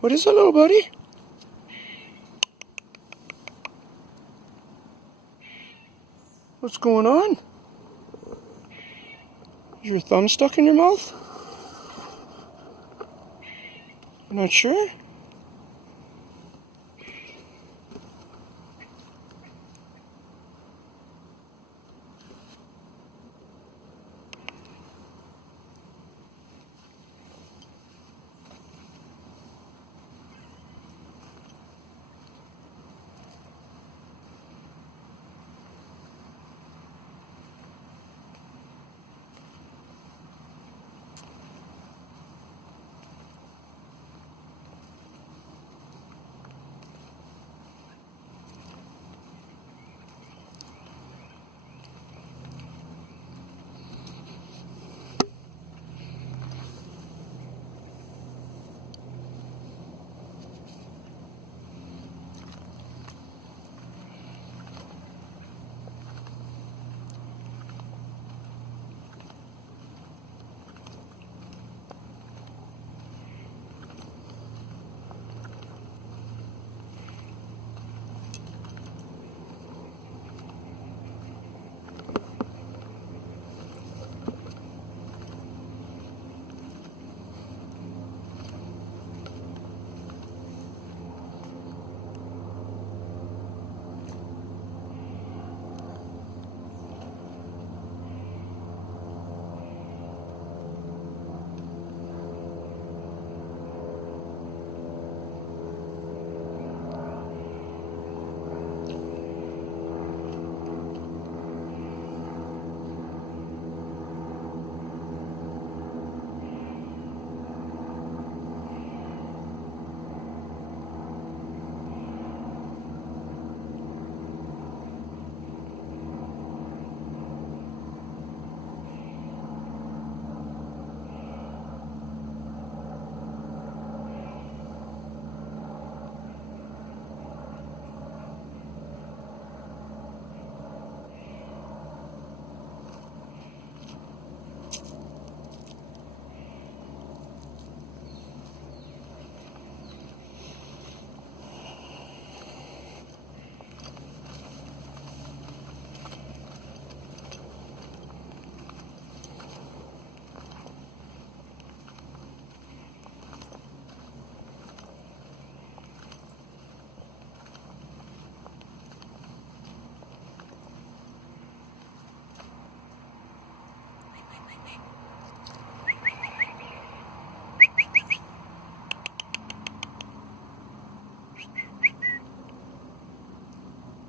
What is it, little buddy? What's going on? Is your thumb stuck in your mouth? I'm not sure.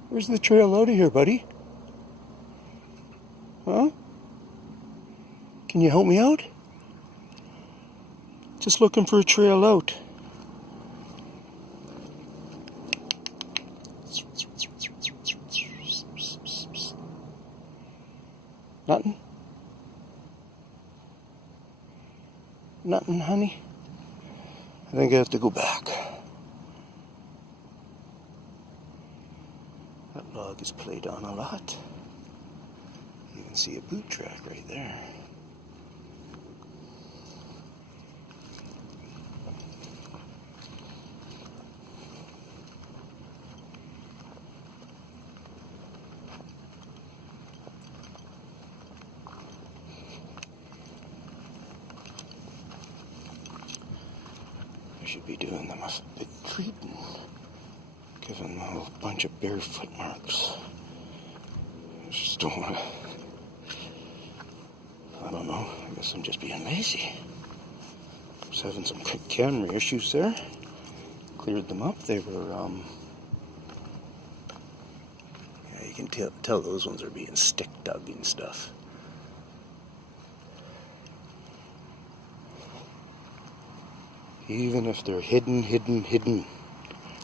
Where's the trail out of here, buddy? Huh? Can you help me out? Just looking for a trail out. Nothing? Nothing, honey? I think I have to go back. That log is played on a lot. You can see a boot track right there. I should be doing them a big treat and giving them a bunch of barefoot marks. I just don't want to. I don't know. I guess I'm just being lazy. I was having some camera issues there. Cleared them up. They were, yeah, you can tell those ones are being stick dug and stuff. Even if they're hidden,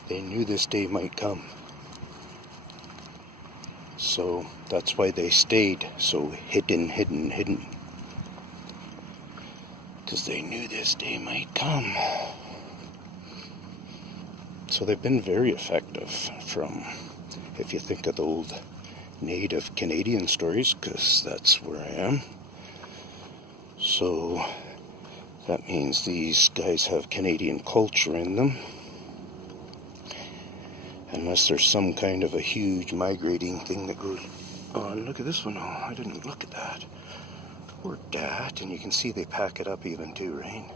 they knew this day might come. So that's why they stayed so hidden. Because they knew this day might come. So they've been very effective from, if you think of the old native Canadian stories, because that's where I am. So That means these guys have Canadian culture in them. Unless there's some kind of a huge migrating thing that goes on. Look at this one. Oh, I didn't look at that. Or that. And you can see they pack it up even too, right?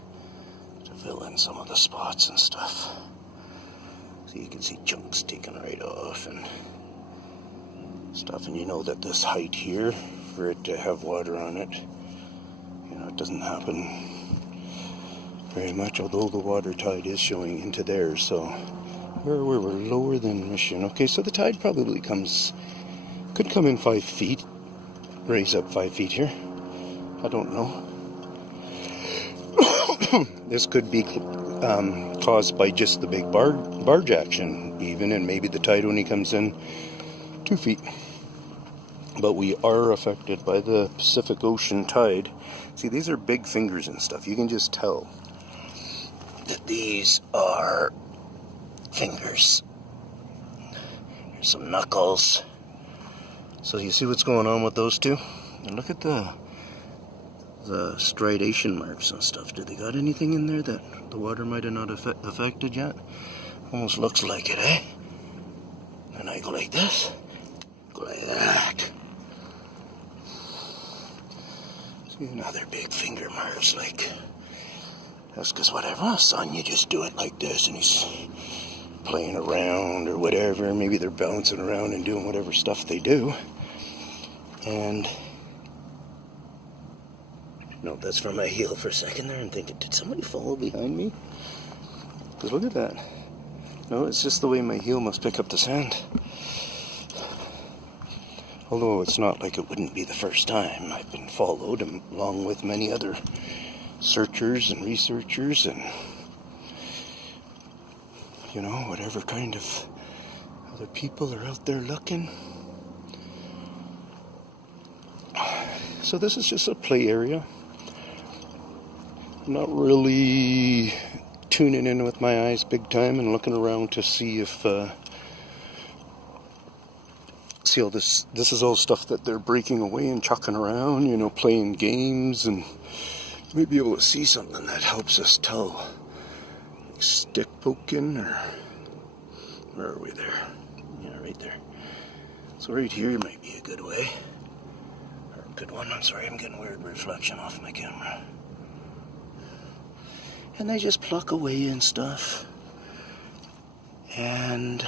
To fill in some of the spots and stuff. So you can see chunks taken right off and stuff. And you know that this height here, for it to have water on it, you know, it doesn't happen very much, although the water tide is showing into there. So where we're lower than Mission. Okay, so the tide probably could come in 5 feet, raise up 5 feet here. I don't know. This could be caused by just the big barge action even, and maybe the tide only comes in 2 feet. But we are affected by the Pacific Ocean tide. See, these are big fingers and stuff. You can just tell that these are fingers. Here's some knuckles. So you see what's going on with those two? And look at the striation marks and stuff. Do they got anything in there that the water might have not affected yet? Almost looks like it, eh? And I go like this, go like that. See, another big finger marks, like, that's because whatever, son, you just do it like this, and he's playing around or whatever. Maybe they're bouncing around and doing whatever stuff they do. And no, that's from my heel for a second there. I'm thinking, did somebody fall behind me? Because look at that. No, it's just the way my heel must pick up the sand. Although it's not like it wouldn't be the first time. I've been followed along with many other searchers and researchers and, you know, whatever kind of other people are out there looking. So this is just a play area. I'm not really tuning in with my eyes big time and looking around to see if see all this is all stuff that they're breaking away and chucking around, you know, playing games, and you may be able to see something that helps us tell. Like stick poking, or where are we there? Yeah, right there. So right here might be a good way. Or a good one. I'm sorry, I'm getting weird reflection off my camera. And they just pluck away and stuff. And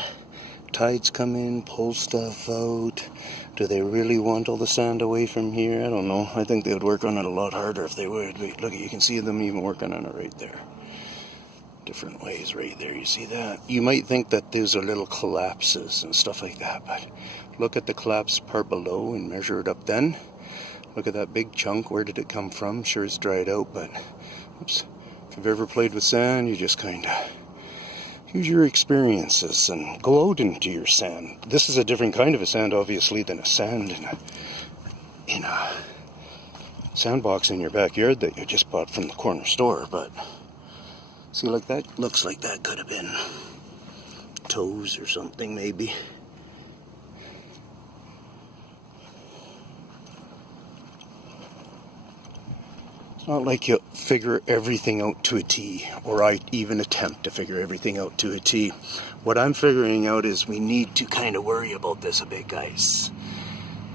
tides come in, pull stuff out. Do they really want all the sand away from here? I don't know. I think they would work on it a lot harder if they would. Look, you can see them even working on it right there. Different ways right there. You see that? You might think that those are little collapses and stuff like that, but look at the collapsed part below and measure it up then. Look at that big chunk. Where did it come from? Sure, it's dried out, but oops. If you've ever played with sand, you just kind of use your experiences and go out into your sand. This is a different kind of a sand, obviously, than a sand in a sandbox in your backyard that you just bought from the corner store. But see, like that looks like that could have been toes or something, maybe. It's not like you figure everything out to a T, or I even attempt to figure everything out to a T. What I'm figuring out is we need to kind of worry about this a bit, guys.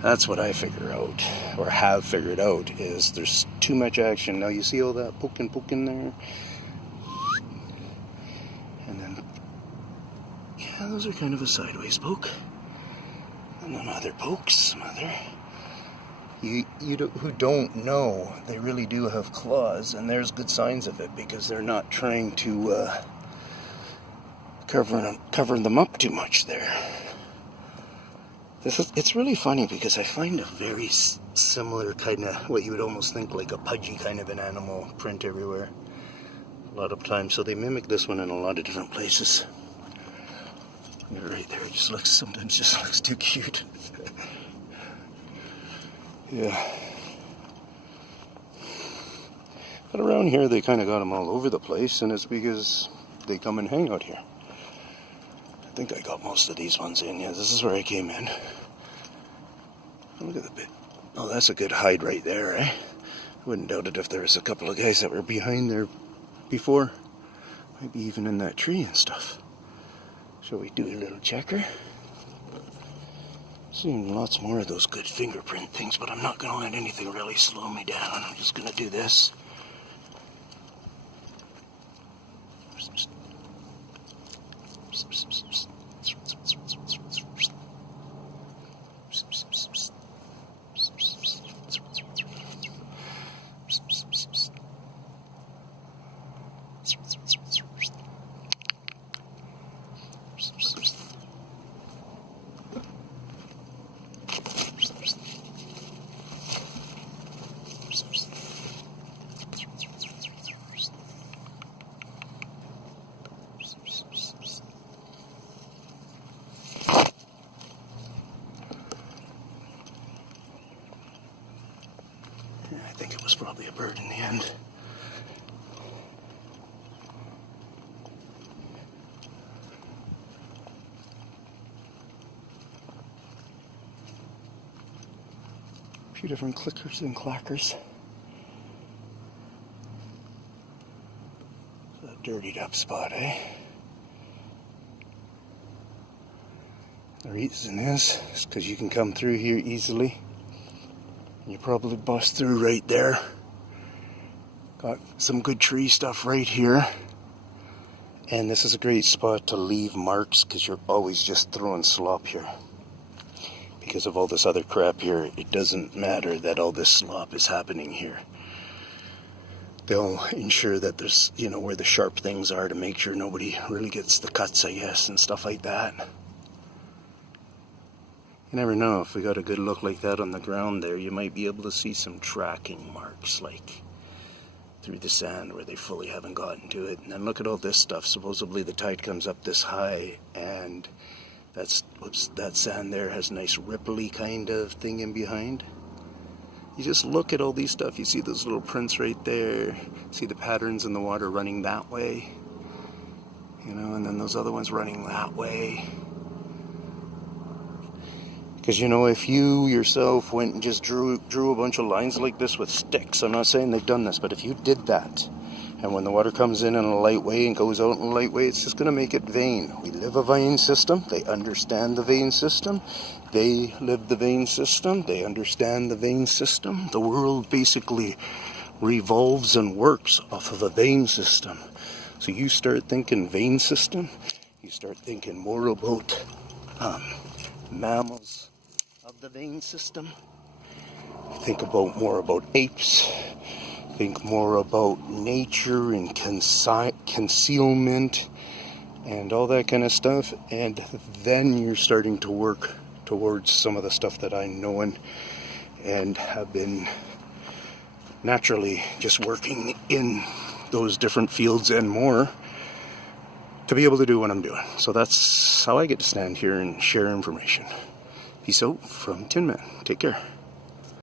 That's what I figure out, or have figured out, is there's too much action. Now you see all that poking there? And then, yeah, those are kind of a sideways poke. And then other pokes, some other. Who don't know, they really do have claws, and there's good signs of it because they're not trying to cover them up too much there. It's really funny because I find a very similar kind of, what you would almost think like a pudgy kind of an animal print everywhere a lot of times. So they mimic this one in a lot of different places. Right there, it just sometimes just looks too cute. Yeah. But around here they kind of got them all over the place, and it's because they come and hang out here. I think I got most of these ones in. Yeah, this is where I came in. Look at the bit. Oh, that's a good hide right there, eh? Wouldn't doubt it if there was a couple of guys that were behind there before. Maybe even in that tree and stuff. Shall we do a little checker? Seen lots more of those good fingerprint things, but I'm not going to let anything really slow me down. I'm just going to do this. I think it was probably a bird in the end. A few different clickers and clackers. It's a dirtied up spot, eh? The reason is because you can come through here easily. You probably bust through right there. Got some good tree stuff right here. And this is a great spot to leave marks because you're always just throwing slop here. Because of all this other crap here, it doesn't matter that all this slop is happening here. They'll ensure that there's, you know, where the sharp things are to make sure nobody really gets the cuts, I guess, and stuff like that. You never know, if we got a good look like that on the ground there, you might be able to see some tracking marks, like through the sand where they fully haven't gotten to it. And then look at all this stuff. Supposedly the tide comes up this high, and that sand there has a nice ripply kind of thing in behind. You just look at all these stuff, you see those little prints right there, see the patterns in the water running that way, you know, and then those other ones running that way. Because, you know, if you yourself went and just drew a bunch of lines like this with sticks, I'm not saying they've done this, but if you did that, and when the water comes in a light way and goes out in a light way, it's just going to make it vein. We live a vein system. They understand the vein system. They live the vein system. They understand the vein system. The world basically revolves and works off of a vein system. So you start thinking vein system, you start thinking more about mammals of the vein system. Think more about apes. Think more about nature and concealment and all that kind of stuff. And then you're starting to work towards some of the stuff that I know and have been naturally just working in those different fields and more to be able to do what I'm doing. So that's how I get to stand here and share information. Peace out from Tinman. Take care.